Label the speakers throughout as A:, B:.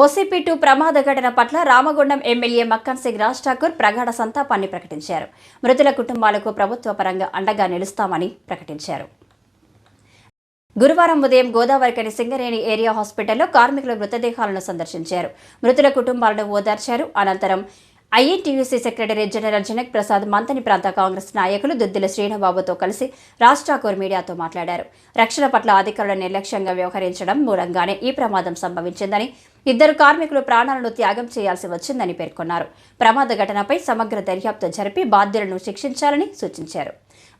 A: OCP two ప్రమాద ఘటన పట్ల రామగుండం ఎమ్మెల్యే మక్కన్ సింగ్ రాజ్ ఠాకూర్ ప్రగాఢ సంతాపాన్ని ప్రకటించారు. మృతుల కుటుంబాలకు ప్రభుత్వ పరంగా అండగా నిలుస్తామని ప్రకటించారు. గురువారం ఉదయం గోదావరికని సింగరేణి ఏరియా హాస్పిటల్లో కార్మికుల మృతదేహాలను సందర్శించారు. మృతుల కుటుంబాలను ఓదార్చారు. అనంతరం INTUC secretary general Janak Prasad Manthani ప్రాంత కాంగ్రెస్ నాయకులు దుద్దిల శ్రీనుబాబుతో కలిసి రాజ్ ఠాకూర్ మీడియాతో మాట్లాడారు. రక్షణ పట్ల అధికారులు నిర్లక్ష్యంగా వ్యవహరించడం మూలంగానే ఈ ప్రమాదం సంభవించిందని ఇద్దరు కార్మికులు ప్రాణాలను త్యాగం చేయాల్సి వచ్చిందని పేర్కొన్నారు. ప్రమాద ఘటనపై సమగ్ర దర్యాప్తు జరిపి బాధ్యులను శిక్షించాలని సూచించారు.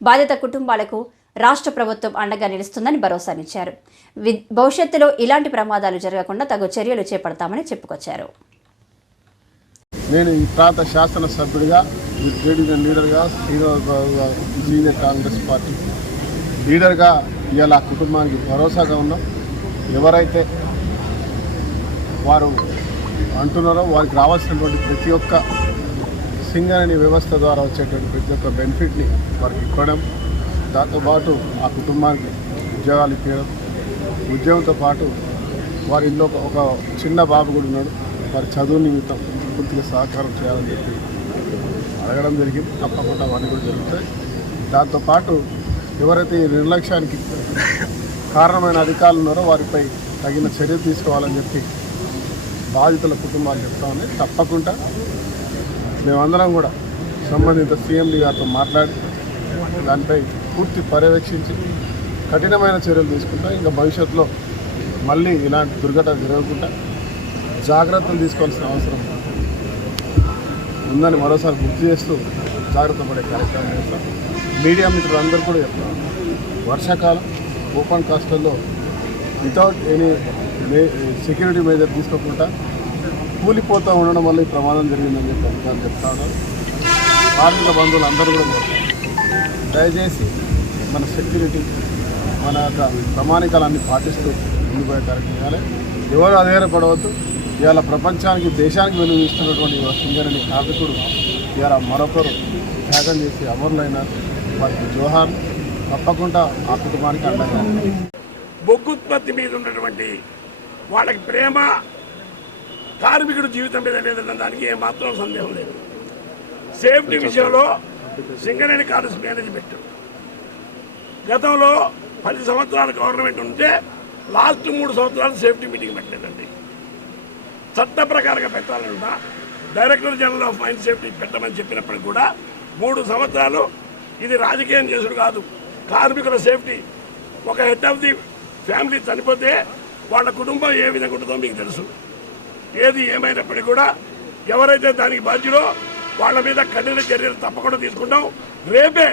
A: బాధిత కుటుంబాలకు రాష్ట్ర ప్రభుత్వం అండగా నిలుస్తుందని భరోసానిచ్చారు వి- భవిష్యత్తులో ఇలాంటి ప్రమాదాలు జరగకుండా తగు చర్యలు చేపడతామని చెప్పుకొచ్చారు.
B: నేను ఈ ప్రాంత శాసనసభ్యుడిగా ట్రేడ్ యూనియన్ లీడర్గా సీనియర్ కాంగ్రెస్ పార్టీ లీడర్గా ఇవాళ కుటుంబానికి భరోసాగా ఉన్నాం. ఎవరైతే వారు అంటున్నారో వారికి రావాల్సినటువంటి ప్రతి ఒక్క సింగరేణి వ్యవస్థ ద్వారా వచ్చేటువంటి ప్రతి ఒక్క బెనిఫిట్ని వారికి ఇవ్వడం దాంతోపాటు ఆ కుటుంబానికి ఉద్యోగాలు ఇప్పించడం ఉద్యోగంతో పాటు వారి ఇంట్లో ఒక- చిన్న బాబు కూడా ఉన్నాడు. వారి చదువు నిమిత్తం పూర్తిగా సహకారం చేయాలని చెప్పి అడగడం జరిగింది. తప్పకుండా అవన్నీ కూడా జరుగుతాయి. దాంతోపాటు ఎవరైతే ఈ నిర్లక్ష్యానికి కారణమైన అధికారులు ఉన్నారో వారిపై తగిన చర్య తీసుకోవాలని చెప్పి బాధితుల కుటుంబాలు చెప్తా ఉన్నాయి. తప్పకుండా మేమందరం కూడా సంబంధిత సీఎండి గారితో మాట్లాడి దానిపై పూర్తి పర్యవేక్షించి కఠినమైన చర్యలు తీసుకుంటాం ఇంకా భవిష్యత్తులో మళ్ళీ ఇలాంటి దుర్ఘటన జరగకుండా జాగ్రత్తలు తీసుకోవాల్సిన అవసరం ఉందని మరోసారి గుర్తు చేస్తూ జాగ్రత్త పడే కార్యక్రమం చేస్తాం. మీడియా మిత్రులందరూ కూడా చెప్తాం వర్షాకాలం ఓపెన్ కాస్టల్లో వితౌట్ ఎనీ సెక్యూరిటీ మెజర్ తీసుకోకుండా కూలిపోతూ ఉండడం వల్ల ఈ ప్రమాదం జరిగిందని చెప్పి అధికారులు చెప్తాను కార్మిక బంధువులు అందరూ కూడా దయచేసి మన సెక్యూరిటీ మన యొక్క ప్రమాణికాలన్నీ పాటిస్తూ ముందుకు పోయే కార్యక్రమం చేయాలి. ఎవరు అధైర్యపడవద్దు. ఇవాళ ప్రపంచానికి దేశానికి వెలుగు ఇస్తున్నటువంటి ఒక కార్మికుడు ఇవాళ మరొకరు త్యాగం చేసి అమరులైన వారికి జోహార్ తప్పకుండా ఆ కుటుంబానికి అండగా
C: ఉంటారు. బొగ్గుత్పత్తి మీద ఉన్నటువంటి వాళ్ళకి ప్రేమ కార్మికుడు జీవితం మీద లేదన్న దానికి ఏమాత్రం సందేహం లేదు. సేఫ్టీ విషయంలో సింగరేణి కాలేజ్ మేనేజ్మెంట్. గతంలో పది సంవత్సరాలు గవర్నమెంట్ ఉంటే లాస్ట్ మూడు సంవత్సరాలు సేఫ్టీ మీటింగ్ పెట్టలేదండి. చట్ట ప్రకారంగా పెట్టాలన్నా director general of mine safety పెట్టమని చెప్పినప్పటికి కూడా మూడు సంవత్సరాలు ఇది రాజకీయం చేసుడు కాదు. కార్మికుల సేఫ్టీ ఒక హెడ్ ఆఫ్ ది ఫ్యామిలీ చనిపోతే వాళ్ళ కుటుంబం ఏ విధంగా ఉంటుందో మీకు తెలుసు. ఏది ఏమైనప్పటికీ కూడా ఎవరైతే దానికి బాధ్యుడో వాళ్ళ మీద కఠిన చర్యలు తప్పకుండా తీసుకుంటాం. రేపే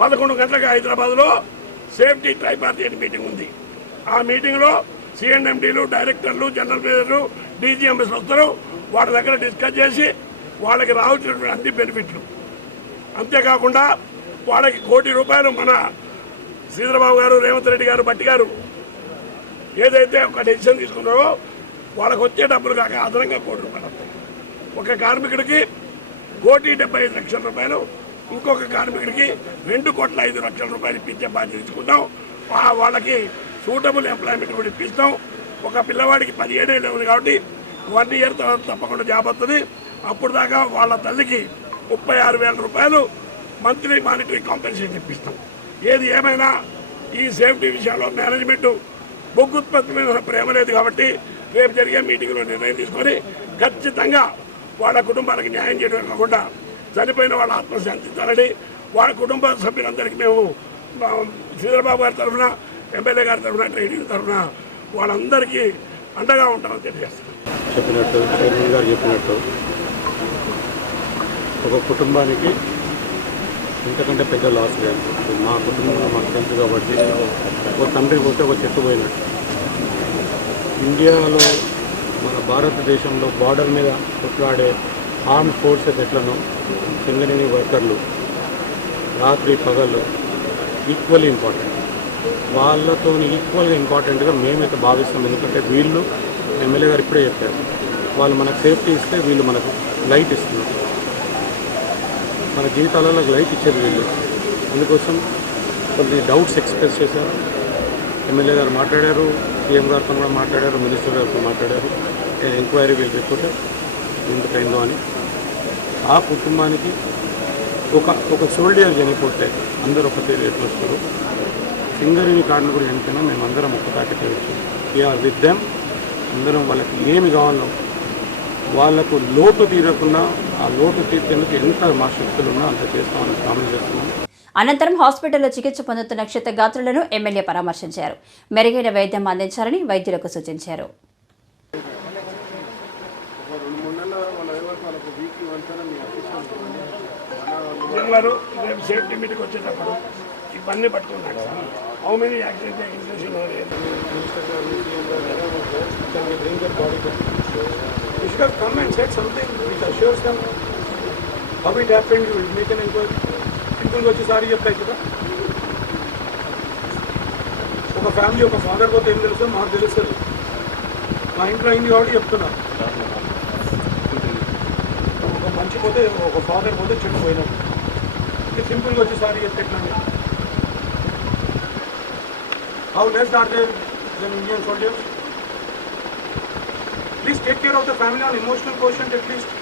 C: పదకొండు గంటలకు హైదరాబాద్లో సేఫ్టీ ట్రైపార్టీ మీటింగ్ ఉంది. ఆ మీటింగ్లో సిఎండ్ఎండీలు డైరెక్టర్లు జనరల్ మేనేజర్లు డీజీఎంఎస్ వస్తారు. వాళ్ళ దగ్గర డిస్కస్ చేసి వాళ్ళకి రావాల్సినటువంటి అన్ని బెనిఫిట్లు. అంతేకాకుండా వాళ్ళకి కోటి రూపాయలు మన శ్రీధరబాబు గారు రేవంత్ రెడ్డి గారు బట్టి గారు ఏదైతే ఒక డెసిషన్ తీసుకున్నారో వాళ్ళకు వచ్చే డబ్బులు కాక అదనంగా కోటి రూపాయలు వస్తాయి. ఒక కార్మికుడికి కోటి డెబ్బై ఐదు లక్షల రూపాయలు ఇంకొక కార్మికుడికి రెండు కోట్ల ఐదు లక్షల రూపాయలు ఇప్పించే బాధ్యత తీసుకుంటాం. వాళ్ళకి సూటబుల్ ఎంప్లాయ్మెంట్ కూడా ఇప్పిస్తాం. ఒక పిల్లవాడికి పదిహేడేళ్ళు ఉంది కాబట్టి వన్ ఇయర్ తర్వాత తప్పకుండా జాబ్ వస్తుంది. అప్పుడు దాకా వాళ్ళ తల్లికి ముప్పై ఆరు వేల రూపాయలు మంత్లీ మానిటరీ కాంపెన్సేషన్ ఇప్పిస్తాం. ఏది ఏమైనా ఈ సేఫ్టీ విషయాల్లో మేనేజ్మెంట్ బొగ్గు ఉత్పత్తి మీద ప్రేమ లేదు కాబట్టి రేపు జరిగే మీటింగ్లో నిర్ణయం తీసుకొని ఖచ్చితంగా వాళ్ళ కుటుంబాలకు న్యాయం చేయడం కాకుండా చనిపోయిన వాళ్ళ ఆత్మశాంతించాలని వాళ్ళ కుటుంబ సభ్యులందరికీ మేము మా శ్రీధరబాబు గారి తరఫున ఎమ్మెల్యే గారి తరఫున ట్రైనింగ్ తరఫున వాళ్ళందరికీ అండగా ఉంటామని తెలియజేస్తాం
B: చెప్పినట్టు చైర్మన్ గారు చెప్పినట్టు ఒక కుటుంబానికి ఇంతకంటే పెద్ద లాస్ కాదు మా కుటుంబంలో మాకు తెలుసు కాబట్టి ఒక తండ్రి పోతే ఒక చెట్టు పోయినట్టు ఇండియాలో మన భారతదేశంలో బార్డర్ మీద కొట్లాడే ఆర్మ్ ఫోర్సెస్ ఎట్లనో సింగరేణి వర్కర్లు రాత్రి పగలు ఈక్వల్లీ ఇంపార్టెంట్ వాళ్ళతో ఈక్వల్గా ఇంపార్టెంట్గా మేమైతే భావిస్తాం. ఎందుకంటే వీళ్ళు ఎమ్మెల్యే గారు ఇప్పుడే చెప్పారు. వాళ్ళు మనకు సేఫ్టీ ఇస్తే వీళ్ళు మనకు లైట్ ఇస్తున్నారు. మన జీవితాలలో లైట్ ఇచ్చేది వీళ్ళు. అందుకోసం కొన్ని డౌట్స్ ఎక్స్ప్రెస్ చేశారు. ఎమ్మెల్యే గారు మాట్లాడారు సీఎం గారితో కూడా మాట్లాడారు మినిస్టర్ గారితో మాట్లాడారు. ఎంక్వైరీ వీళ్ళు రిపోర్ట్ ఎందుకైందో అని. ఆ కుటుంబానికి ఒక ఒక సోల్డియర్ చనిపోతే అందరూ ఒక తీరు ఎట్లా వస్తారు? సింగరేణి కార్డులు కూడా చనిపోయినా మేము అందరం ఒక ప్యాకెట్ వచ్చాం వీఆర్ విత్ దెమ్ అందరం వాళ్ళకి ఏమి కావాలో వాళ్ళకు లోటు తీరకుండా ఆ లోటు తీర్చేందుకు ఎంత మా శక్తులు ఉన్నా అంత చేస్తామని కామెంట్ చేస్తున్నాం
A: అనంతరం హాస్పిటల్లో చికిత్స పొందుతున్న క్షతగాత్రులను ఎమ్మెల్యే పరామర్శించారు మెరుగైన వైద్యం అందించాలని వైద్యులకు సూచించారు
C: ఇవన్నీ పట్టుకున్నాడు how many accident have come and said something. Which assures them how it happened. You will make an inquiry. సింపుల్గా వచ్చి సారీ చెప్తాయి కదా ఒక ఫ్యామిలీ ఒక ఫాదర్ పోతే ఏం తెలుసో మాకు తెలుస్తుంది మా ఇంట్లో అయింది కాబట్టి చెప్తున్నా ఒక మంచి పోతే ఒక ఫాదర్ పోతే చెట్టు పోయినట్టు సింపుల్గా వచ్చి సారీ చెప్తే ఎట్లా how less are there then Indian soldiers Please take care of the family on emotional quotient at least.